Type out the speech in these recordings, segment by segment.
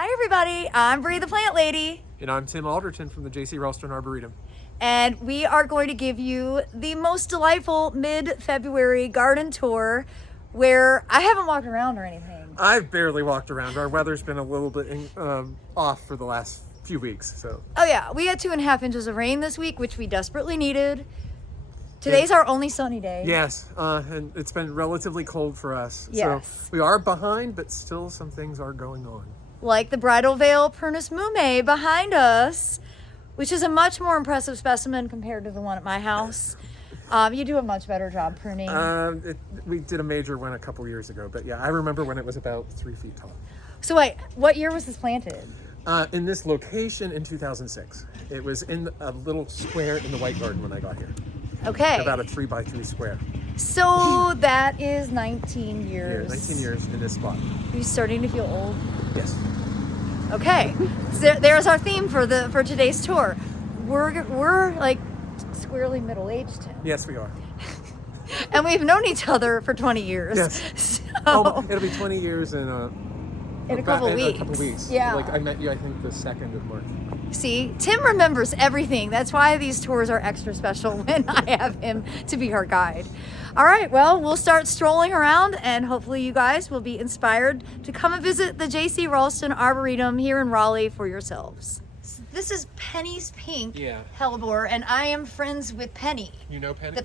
Hi everybody, I'm Bree the Plant Lady. And I'm Tim Alderton from the Raulston Arboretum. And we are going to give you the most delightful mid-February garden tour where I haven't walked around or anything. I've barely walked around. Our weather's been a little bit off for the last few weeks. So. Oh yeah, we had 2.5 inches of rain this week, which we desperately needed. Today's our only sunny day. Yes, and it's been relatively cold for us. Yes. So we are behind, but still some things are going on. Like the Bridal Veil Prunus Mume behind us, which is a much more impressive specimen compared to the one at my house. You do a much better job pruning. We did a major one a couple years ago, but yeah, I remember when it was about 3 feet tall. So wait, what year was this planted? In this location in 2006. It was in a little square in the White Garden when I got here. Okay. About a 3x3 square. So that is 19 years. Yeah, 19 years in this spot. Are you starting to feel old? Yes. Okay. So there's our theme for today's tour. We're like squarely middle-aged. Yes, we are. And we've known each other for 20 years. Yes. So It'll be 20 years in a couple weeks. Yeah. Like I met you, I think, the 2nd of March. See, Tim remembers everything. That's why these tours are extra special when I have him to be our guide. All right, well, we'll start strolling around and hopefully you guys will be inspired to come and visit the Raulston Arboretum here in Raleigh for yourselves. This is Penny's pink hellebore, and I am friends with Penny. You know Penny? The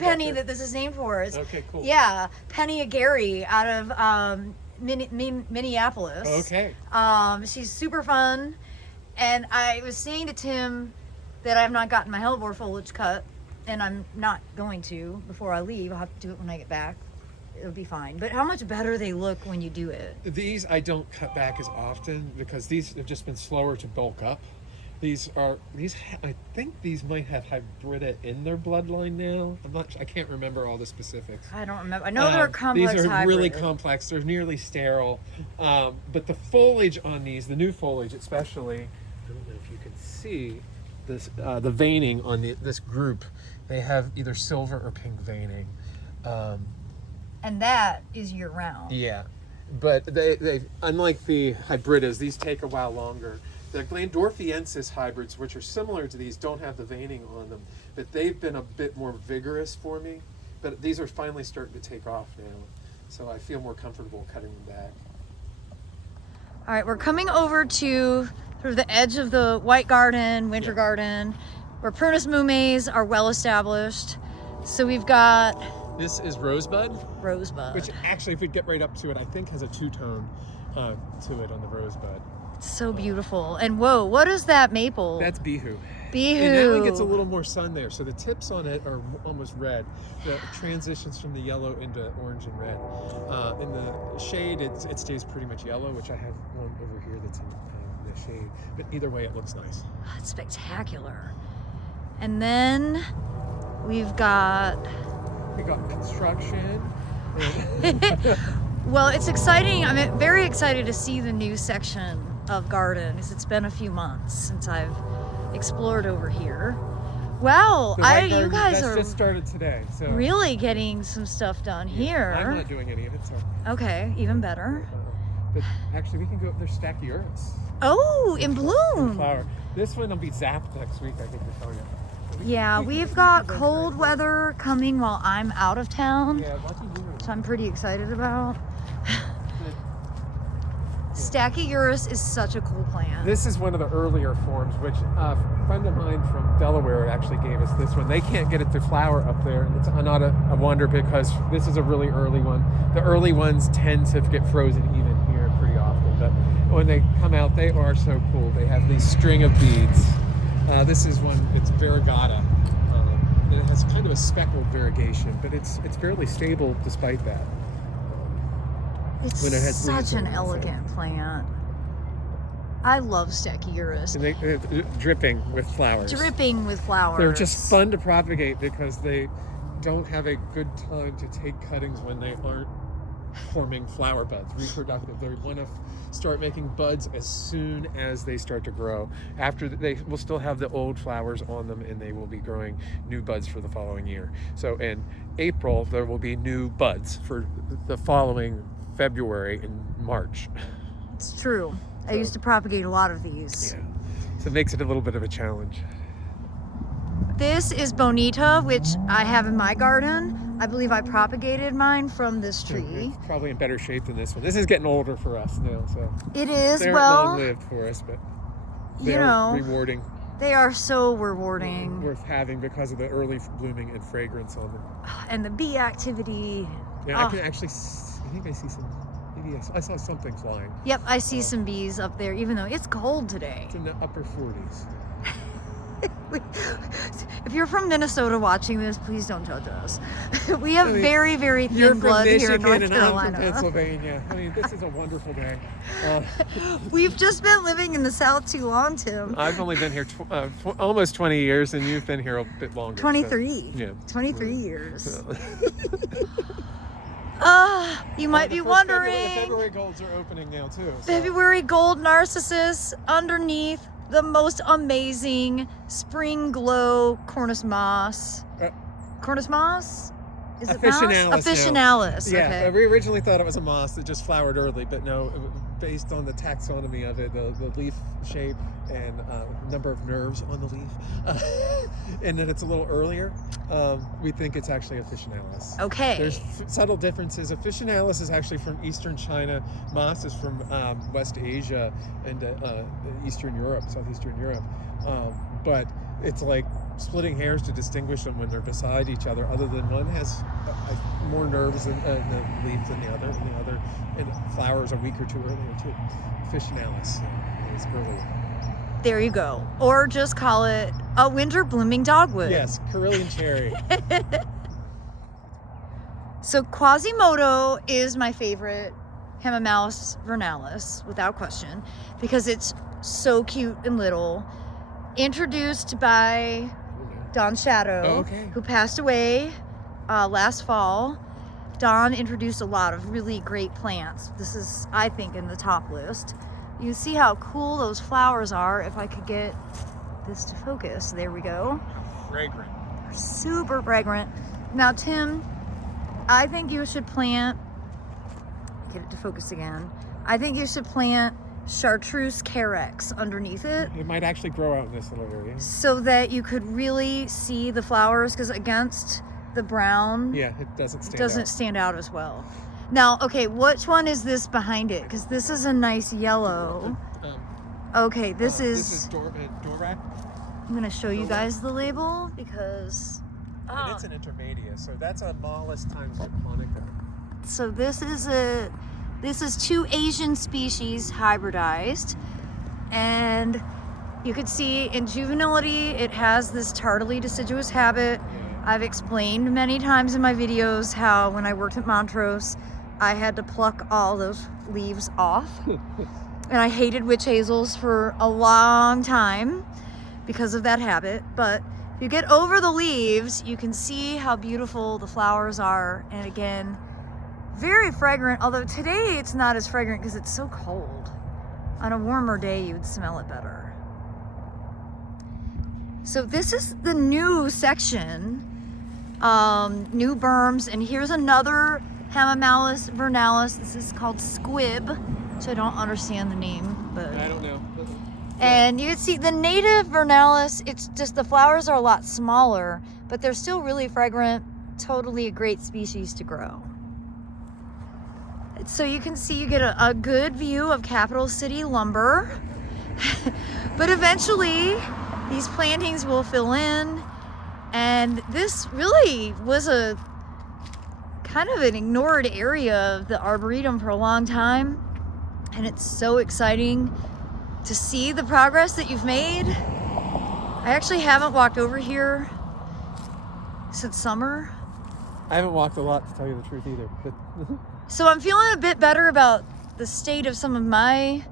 Penny that this is named for. Okay, cool. Yeah, Penny Agary out of Minneapolis. Okay. She's super fun. And I was saying to Tim that I have not gotten my hellebore foliage cut, and I'm not going to before I leave. I'll have to do it when I get back. It'll be fine. But how much better they look when you do it. These I don't cut back as often because these have just been slower to bulk up. I think these might have hybrida in their bloodline now. I can't remember all the specifics. I don't remember. I know they're complex These are hybrid. really complex. They're nearly sterile. But the foliage on these, the new foliage especially, I don't know if you can see this, the veining on this group. They have either silver or pink veining. And that is year round. Yeah, but they unlike the hybridas, these take a while longer. The Glandorfiensis hybrids, which are similar to these, don't have the veining on them, but they've been a bit more vigorous for me. But these are finally starting to take off now, so I feel more comfortable cutting them back. All right, we're coming over to sort of the edge of the White Garden, Winter Garden, where Prunus mumes are well established. So we've got... This is Rosebud. Rosebud. Which actually, if we get right up to it, I think has a two-tone to it on the Rosebud. It's so beautiful. And whoa, what is that maple? That's Bihu. Bihu. And now it gets a little more sun there, so the tips on it are almost red. The transitions from the yellow into orange and red. In the shade, it stays pretty much yellow, which I have one over here that's in the shade. But either way, it looks nice. It's spectacular. And then we've got... We got construction. Well, it's exciting. I'm very excited to see the new section of garden because it's been a few months since I've explored over here. Wow, you guys are just started today, so really getting some stuff done here. I'm not doing any of it, so okay, even better. But actually, we can go up there, Stachyurus. Oh, in bloom. Flower. This one will be zapped next week, I think. To tell you. Yeah, we've got cold weather coming while I'm out of town, so I'm pretty excited about. Stachyurus is such a cool plant. This is one of the earlier forms, which a friend of mine from Delaware actually gave us this one. They can't get it to flower up there, and it's not a wonder because this is a really early one. The early ones tend to get frozen even here pretty often, but when they come out, they are so cool. They have these string of beads. This is one, it's variegata. And it has kind of a speckled variegation, but it's fairly stable despite that. It's when it has such an elegant plant. I love Stachyurus. And they're dripping with flowers. Dripping with flowers. They're just fun to propagate because they don't have a good time to take cuttings when they aren't forming flower buds, reproductive. They want to start making buds as soon as they start to grow. After they will still have the old flowers on them, and they will be growing new buds for the following year. So in April, there will be new buds for the following February and March. It's true. I used to propagate a lot of these. Yeah. So it makes it a little bit of a challenge. This is Bonita, which I have in my garden. I believe I propagated mine from this tree. It's probably in better shape than this one. This is getting older for us now, so It is, they're well, long-lived for us, but you they're know, rewarding. they are so rewarding. Worth having because of the early blooming and fragrance on them. And the bee activity. Yeah, I can actually. I think I see some. Maybe I saw something flying. Yep, I see some bees up there, even though it's cold today. It's in the upper 40s. If you're from Minnesota watching this, please don't judge us. We have very, very You're thin from blood Michigan here in North and Carolina. I'm from Pennsylvania. I mean, this is a wonderful day. We've just been living in the South too long, Tim. I've only been here almost 20 years, and you've been here a bit longer. 23. So, yeah. 23 years. So. You might be The wondering. February golds are opening now too. So. February gold narcissus underneath the most amazing spring glow cornus moss. Cornus moss? Is it Officinalis moss? Officinalis. Yeah, Okay. we originally thought it was a moss that just flowered early, but no, based on the taxonomy of it, the leaf shape and number of nerves on the leaf, and that it's a little earlier, we think it's actually Officinalis. Okay. There's subtle differences. Officinalis is actually from eastern China. Moss is from West Asia and Eastern Europe, Southeastern Europe. But it's like splitting hairs to distinguish them when they're beside each other, other than one has more nerves in the leaf than the other, and flowers a week or two earlier too. Officinalis is earlier. There you go. Or just call it a winter blooming dogwood. Yes, Carillion cherry. So Quasimodo is my favorite Hemamalus vernalis, without question, because it's so cute and little. Introduced by Don Shadow, who passed away last fall. Don introduced a lot of really great plants. This is, I think, in the top list. You can see how cool those flowers are if I could get this to focus. There we go. Fragrant. They're super fragrant. Now, Tim, I think you should plant, get it to focus again. I think you should plant Chartreuse carex underneath it. It might actually grow out in this little area. So that you could really see the flowers, because against the brown, yeah, it doesn't stand out as well. Now, okay, which one is this behind it? Because this is a nice yellow. Okay, this is Dorak. I'm going to show you guys the label because... And it's an intermedia, so that's a Mollis times japonica. So this is two Asian species hybridized. And you could see in juvenility, it has this tardily deciduous habit. I've explained many times in my videos how when I worked at Montrose, I had to pluck all those leaves off. And I hated witch hazels for a long time because of that habit. But if you get over the leaves, you can see how beautiful the flowers are. And again, very fragrant, although today it's not as fragrant because it's so cold. On a warmer day, you would smell it better. So this is the new section, new berms, and here's another Hemamalus vernalis. This is called Squib, which I don't understand the name, but I don't know. and you can see the native vernalis, it's just the flowers are a lot smaller, but they're still really fragrant. Totally a great species to grow. So you can see you get a good view of capital city lumber. But eventually these plantings will fill in, and this really was a kind of an ignored area of the Arboretum for a long time, and it's so exciting to see the progress that you've made. I actually haven't walked over here since summer. I haven't walked a lot, to tell you the truth, either. But So I'm feeling a bit better about the state of some of my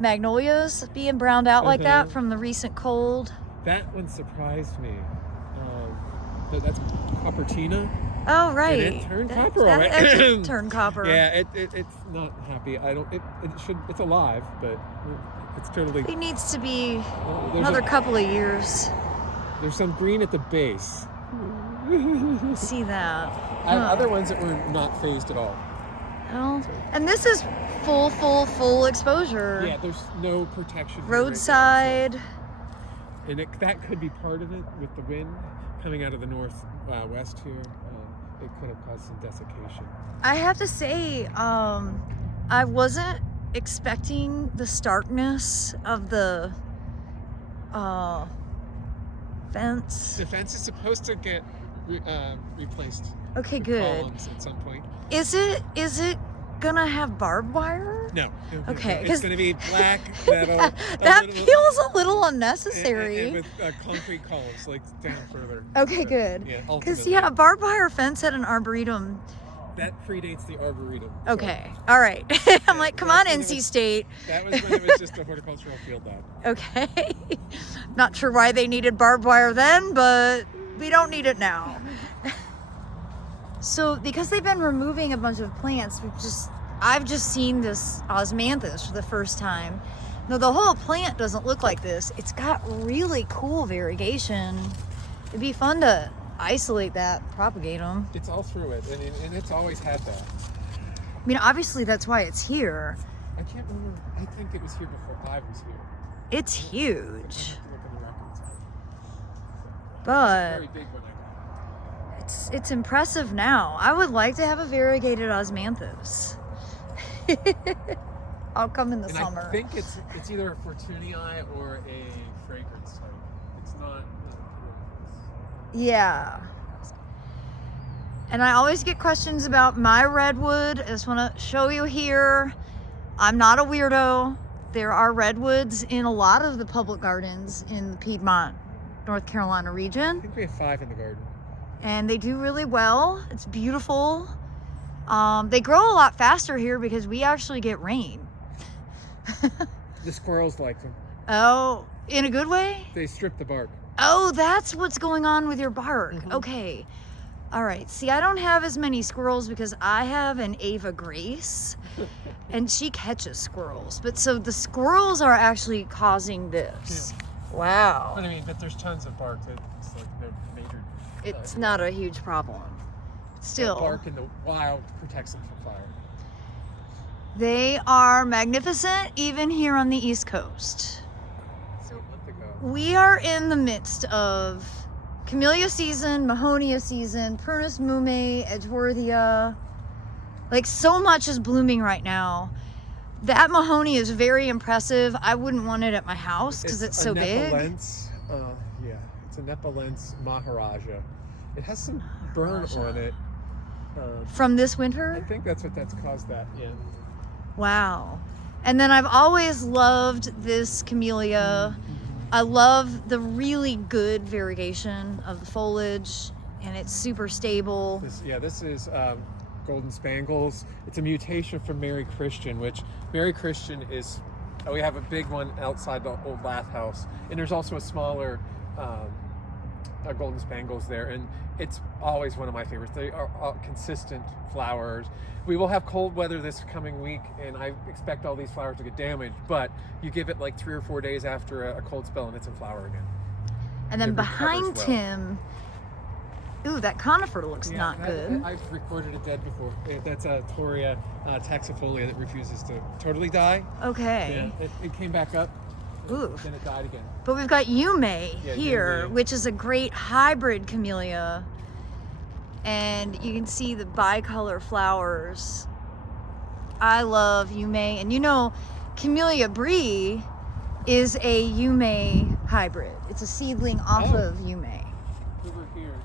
magnolias being browned out like that from the recent cold. that one surprised me. That's Coppertina. Oh, right. And it turned copper that already. did turn copper. Yeah, it's not happy. It's alive, but it's totally. It needs to be There's another couple of years. There's some green at the base. See that. I have other ones that were not phased at all. Well, and this is full exposure. Yeah, there's no protection. Roadside. And that could be part of it with the wind coming out of the northwest here. It could have caused some desiccation. I have to say, I wasn't expecting the starkness of the fence. The fence is supposed to get replaced. Okay, good. Columns at some point. Is it gonna have barbed wire? No. Okay, It's gonna be black metal. that feels a little unnecessary. And with concrete columns, like down further. Okay, good. Yeah, Because ultimately. barbed wire fence at an arboretum. That predates the Arboretum. Okay, all right. I'm like, come on, NC State. That was when it was just a horticultural field lab. Okay. Not sure why they needed barbed wire then, but we don't need it now. So because they've been removing a bunch of plants, I've just seen this osmanthus for the first time. No, the whole plant doesn't look like this. It's got really cool variegation. It'd be fun to isolate that, propagate them. It's all through it, and it's always had that. I mean, obviously that's why it's here. I can't remember. I think it was here before I was here. It's huge. I have to look in the records. But It's a very big one. I got. it's impressive now. I would like to have a variegated osmanthus. I'll come in the And summer. I think it's either a Fortunii or a fragrance type. It's not. Yeah. And I always get questions about my redwood. I just want to show you here. I'm not a weirdo. There are redwoods in a lot of the public gardens in the Piedmont, North Carolina I region. think we have 5 in the garden. And they do really well. It's beautiful. They grow a lot faster here because we actually get rain. The squirrels like them. Oh, in a good way? They strip the bark. Oh, that's what's going on with your bark. Mhm. Okay. All right. See, I don't have as many squirrels because I have an Ava Grace and she catches squirrels. But so the squirrels are actually causing this. Wow. But I mean, but there's tons of bark that it's like no major. It's not a huge problem. Still. Bark in the wild protects them from fire. They are magnificent even here on the East Coast. So a month ago. We are in the midst of Camellia season, Mahonia season, Prunus mume, Edgeworthia. Like so much is blooming right now. That Mahonia is very impressive. I wouldn't want it at my house because it's so big. Nepalese, yeah, it's a Nepalese Maharaja. It has some burn on it. From this I winter? think that's caused that. Yeah. Wow. And then I've always loved this camellia. I love the really good variegation of the foliage, and it's super stable. This is Golden Spangles. It's a mutation from Mary Christian, which Mary Christian is. We have a big one outside the old Lath House, and there's also a smaller Golden Spangles there, and it's always one of my favorites. They are consistent flowers. We will have cold weather this coming week, and I expect all these flowers to get damaged, but you give it like 3 or 4 days after a cold spell and it's in flower again. And then It behind recovers well. him, ooh, that conifer looks not good. I've recorded it dead before. That's a Toria taxifolia that refuses to totally die. Okay. Yeah, it came back up, Ooh. then it died again. But we've got Yume Yeah, here, Yume. which is a great hybrid camellia. And you can see the bicolor flowers. I love Yume. And you know, Camellia Brie is a Yume hybrid. It's a seedling off of Yume. Over here.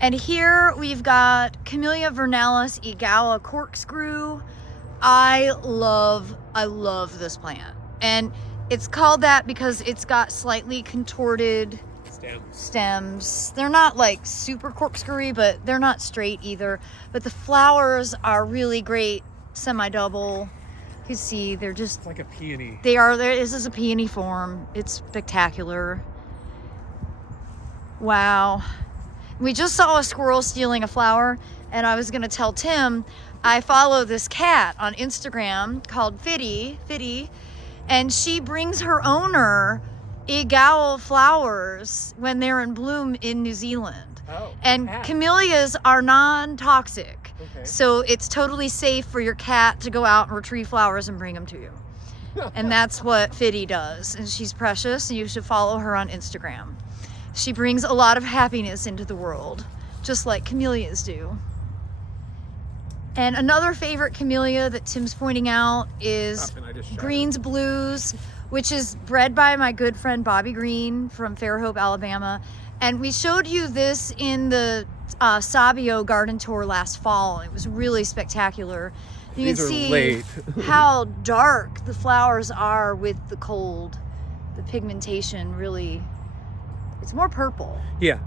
And here we've got Camellia vernalis Igawa corkscrew. I love this plant. And it's called that because it's got slightly contorted stems. They're not like super corkscrewy, but they're not straight either. But the flowers are really great, semi-double. You can see they're just... It's like a peony. They are. This is a peony form. It's spectacular. Wow. We just saw a squirrel stealing a flower, and I was going to tell Tim, I follow this cat on Instagram called Fitty, and she brings her owner Igawa flowers when they're in bloom in New Zealand. Oh, And cat. camellias are non-toxic. Okay. So it's totally safe for your cat to go out and retrieve flowers and bring them to you. And that's what Fiddy does. And she's precious, and you should follow her on Instagram. She brings a lot of happiness into the world, just like camellias do. And another favorite camellia that Tim's pointing out is Green's Blues, which is bred by my good friend Bobby Green from Fairhope, Alabama. And we showed you this in the Sabio garden tour last fall. It was really spectacular. You can see how dark the flowers are with the cold. The pigmentation really, it's more purple. Yeah.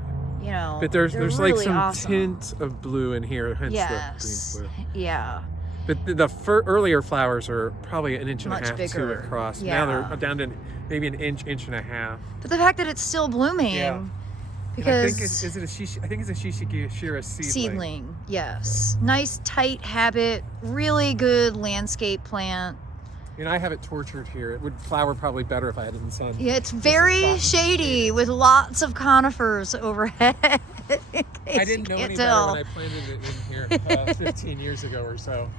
You know, but there's really like some awesome tint of blue in here, hence yes. the green blue. Yeah. But the earlier flowers are probably an inch and Much a half bigger. to across. Yeah. Now they're down to maybe an inch and a half. But the fact that it's still blooming, Yeah. because And I think it's a JCRA seedling. Yes. Nice tight habit, really good landscape plant. And I have it tortured here. It would flower probably better if I had it in the sun. Yeah, it's very shady with lots of conifers overhead. I didn't know any better when I planted it in here 15 years ago or so.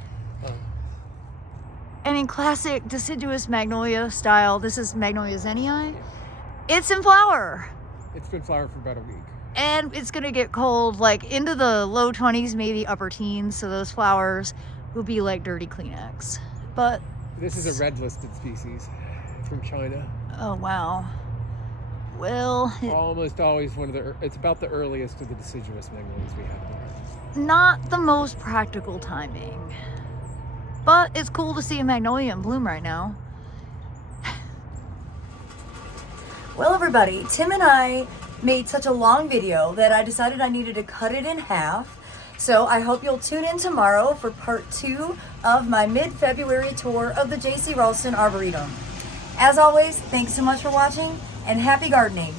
And in classic deciduous magnolia style, this is Magnolia zenii. It's in flower. It's been flowering for about a week. And it's gonna get cold, like into the low 20s, maybe upper teens. So those flowers will be like dirty Kleenex. But this is a red listed species from China. oh wow. Well, Almost always it's about the earliest of the deciduous magnolias we have. not the most practical timing. But it's cool to see a magnolia in bloom right now. Well, everybody, Tim and I made such a long video that I decided I needed to cut it in half. So I hope you'll tune in tomorrow for part 2 of my mid-February tour of the JC Raulston Arboretum. As always, thanks so much for watching, and happy gardening.